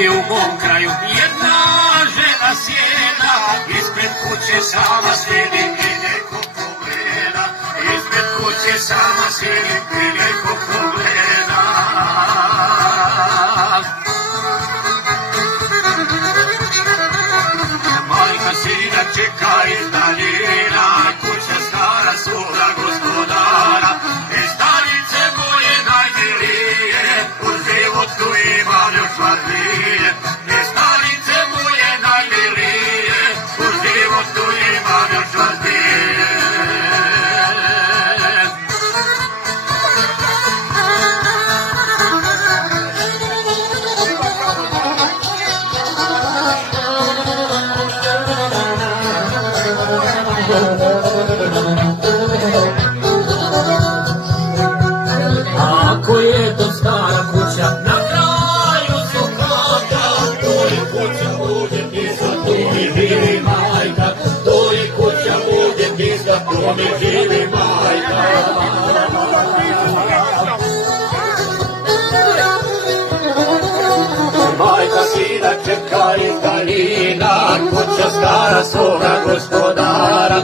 i u mom kraju jedna žena sjeda, ispred kuće sama sjedi i neko pogleda, ispred kuće sama sjedi i neko pogleda. Majka sina čeka iz daljina, kuća stara svoga gospodara, i starice moje najmilije, u životu imam još važnije, i starice moje najmilije, u životu imam još važnije. Ako je to stara kuća, na kraju su kata, to je kuća Budjetinska, tu mi živi majka, to je kuća Budjetinska, tu mi živi majka. Majka sina čeka iz daljina, kuća stara svoga gospodara,